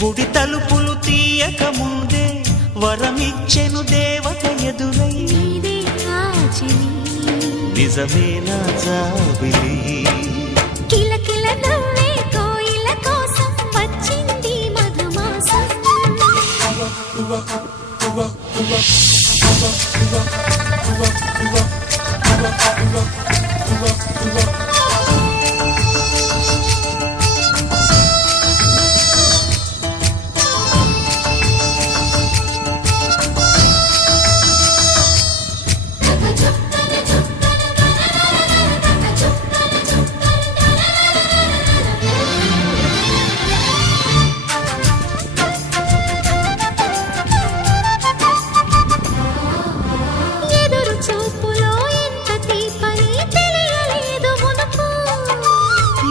గుడి తలుపులు తీయక ముందే వరమిచ్చెను దేవత ఎదురై నిజమేనా జాబిలి కిలకిల నవ్వే కోయిల కోసం వచ్చింది మధుమాసం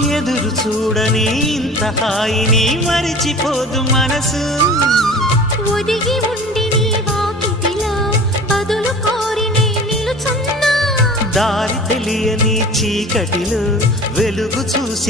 ఎదురు చూడని ఇంత హాయిని మరిచిపోదు మనసు ఒదిగి ఉండి నీ వాకిటిలో బదులు కోరి నే నిలుచున్నా దారి తెలియని చీకటిలో వెలుగు చూసి